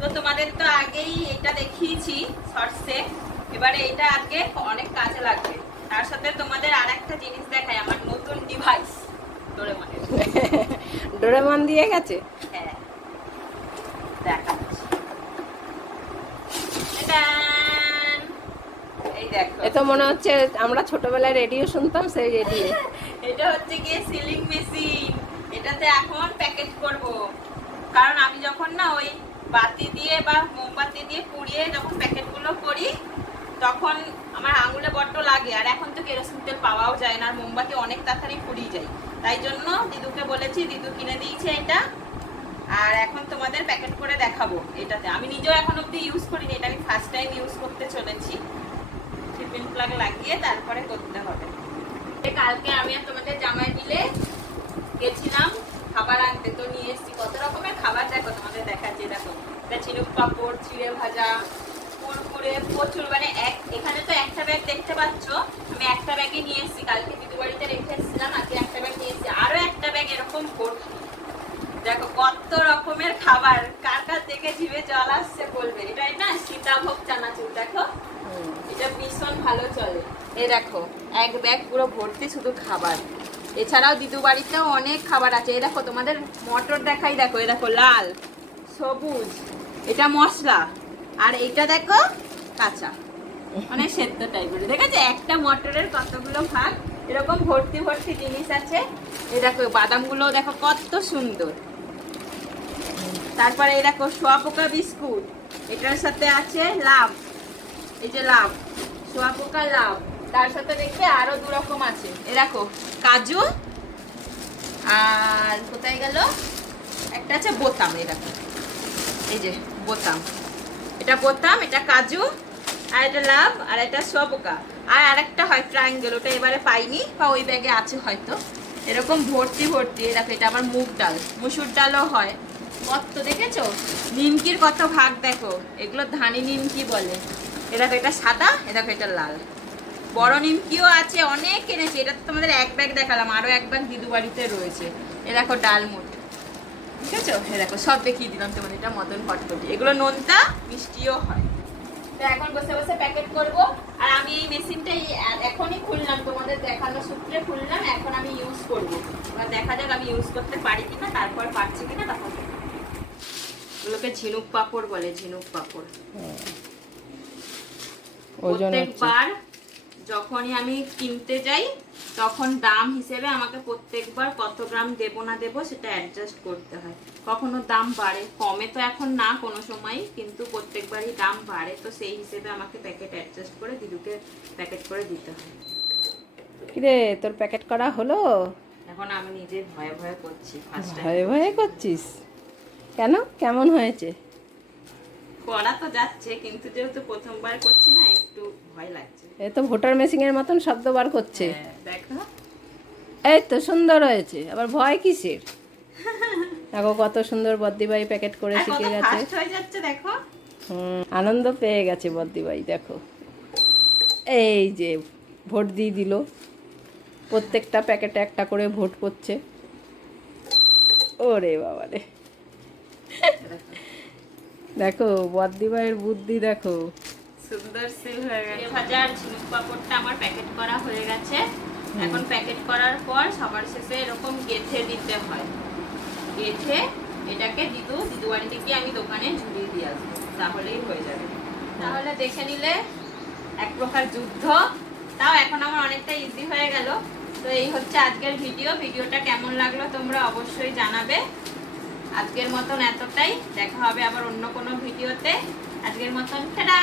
তো তোমাদের তো আগেই এটা দেখিয়েছি শর্টসে, এবারে এটা আজকে অনেক কাজে লাগবে। তার সাথে তোমাদের আরেকটা জিনিস দেখাই, আমার নতুন ডিভাইস ডোরেমনের। ডোরেমন দিয়ে গেছে। হ্যাঁ দেখাচ্ছি, এই দেখো। এ তো মনে হচ্ছে আমরা ছোটবেলায় রেডিও শুনতাম, সেই রেডিও। এটা হচ্ছে গিয়ে সিলিং মেশিন। এটাতে এখন প্যাকেট করব, কারণ আমি যখন না ওই বাতি দিয়ে বা মোমবাতি দিয়ে পুড়িয়ে যখন প্যাকেটগুলো করি তখন আমার আঙুলে বড্ড লাগে, আর এখন তো কেরোসিন তেল পাওয়াও যায় না, আর মোমবাতি অনেক তাড়াতাড়ি পুড়িয়ে যায়। তাই জন্য দিদুকে বলেছি, দিদু কিনে দিয়েছে এটা। আর এখন তোমাদের প্যাকেট করে দেখাবো এটাতে। আমি নিজেও এখন অব্দি ইউজ করিনি, এটা আমি ফার্স্ট টাইম ইউজ করতে চলেছি। টিফিন প্লাগ লাগিয়ে তারপরে করতে হবে। কালকে আমি আর তোমাদের জামাই মিলে গেছিলাম খাবার আনতে, তো নিয়ে এসেছি কত রকমের খাবার। দেখো তোমাদের দেখাচ্ছি, দেখো এটা ঝিনুক পাপড়, চিড়ে ভাজা, কুরকুরে, প্রচুর, মানে এখানে তো একটা ব্যাগ দেখতে পাচ্ছ, আমি একটা ব্যাগে নিয়ে এসেছি। কালকে দিদু বাড়িতে রেখে এসেছিলাম, আজকে একটা ব্যাগ নিয়ে এসেছি, আরো একটা ব্যাগ এরকম ভর্তি। দেখো কত রকমের খাবার, কার কার দেখে জিভে জল আসছে বলবে। এটাই না সীতাভোগ চানাচুর, দেখো এটা ভীষণ ভালো চলে। এই দেখো এক ব্যাগ পুরো ভর্তি শুধু খাবার। এছাড়াও দিদু বাড়িতেও অনেক খাবার আছে। এই দেখো তোমাদের মটর দেখাই, দেখো এই দেখো লাল, সবুজ, এটা মশলা, আর এটা দেখো কাঁচা, মানে সেদ্ধ টাইপের। দেখেছো একটা মটরের কতগুলো ভাগ, এরকম ভর্তি ভর্তি জিনিস আছে। এই দেখো বাদামগুলো দেখো কত সুন্দর। তারপরে এই দেখো শোয়াপোকা বিস্কুট, এটার সাথে আছে লাভ, এই যে লাভ, শোয়াপোকা লাভ। তার সাথে দেখবে আরো দু রকম আছে, এ দেখো কাজু, আর কোথায় গেল একটা আছে বোতাম। এই দেখো এই যে বোতাম, এটা বোতাম, এটা কাজু, আর এটা লাভ, আর এটা শোয়াপোকা, আর আরেকটা হয় ট্রায়াঙ্গেল, ওটা এবারে পাইনি, বা ওই ব্যাগে আছে হয়তো। এরকম ভর্তি ভর্তি। এই দেখো এটা আবার মুগ ডাল, মুসুর ডালও হয়। কত দেখেছো, নিমকির কত ভাগ দেখো, এগুলো ধানি নিমকি বলে। এ দেখো এটা সাদা, এ দেখো এটা লাল। বড় নিমকিও আছে, অনেক কিনেছি। এটা তো তোমাদের এক ব্যাগ দেখালাম, আরো এক ব্যাগ দিদু বাড়িতে রয়েছে। এ দেখো ডালমুট, ঠিক আছে। এ দেখো সব দেখিয়ে দিলাম তোমাদের। এটা মদন ফটফটি, এগুলো নোনতা মিষ্টিও হয়। তো এখন বসে বসে প্যাকেট করব। আর আমি এই মেশিনটাই এখনই খুললাম, তোমাদের দেখানো সূত্রে খুললাম, এখন আমি ইউজ করব। এবার দেখা যাক আমি ইউজ করতে পারি কিনা, তারপর পারছি কিনা তখন। এগুলোকে ঝিনুক পাপড় বলে, ঝিনুক পাপড়। প্রত্যেকবার যখনই আমি কিনতে যাই তখন দাম হিসেবে আমাকে প্রত্যেকবার কত গ্রাম দেবো না দেবো সেটা অ্যাডজাস্ট করতে হয়। কখনো দাম বাড়ে, কমে তো এখন না কোনো সময়, কিন্তু প্রত্যেকবারই দাম বাড়ে। তো সেই হিসেবে আমাকে প্যাকেট অ্যাডজাস্ট করে দিদুকে প্যাকেট করে দিতে হয়। কিরে তোর প্যাকেট করা হলো? এখন আমি নিজে ভয়ে ভয়ে করছি। ভয়ে ভয়ে করছিস কেন? কেমন হয়েছে? করা তো যাচ্ছে, কিন্তু যেহেতু প্রথমবার করছি না, একটু ভয় লাগছে। এই তো ভোটার মেশিন এর মতন শব্দ বার করছে। দেখো এই তো সুন্দর হয়েছে, আবার ভয় কিসের? দেখো কত সুন্দর বদ্দিবাই প্যাকেট করে শিখে গেছে। ফাস্ট হয়ে যাচ্ছে দেখো। আনন্দ পেয়ে গেছে বদ্দিবাই। দেখো এই যে ভোট দিয়ে দিল, প্রত্যেকটা প্যাকেটে একটা করে ভোট পড়ছে। ওরে বাবা রে, দেখো বদ্দিবাইয়ের বুদ্ধি দেখো। সুন্দর সিল হয়ে গেছে। ভাজার ঝিনুক পাপড়টা আমার প্যাকেট করা হয়ে গেছে। এখন প্যাকেট করার পর সবার শেষে এরকম গেঁথে দিতে হয়। গেঁথে এটাকে দিদু বাড়িতে গিয়ে আমি দোকানে ঝুলিয়ে দিয়ে আসবো, তাহলেই হয়ে যাবে। তাহলে দেখে নিলে এক প্রকার যুদ্ধ, তাও এখন আমার অনেকটা ইজি হয়ে গেল। তো এই হচ্ছে আজকের ভিডিও। ভিডিওটা কেমন লাগলো তোমরা অবশ্যই জানাবে। আজকের মতন এতটাই, দেখা হবে আবার অন্য কোনো ভিডিওতে। আজকের মতন টাটা।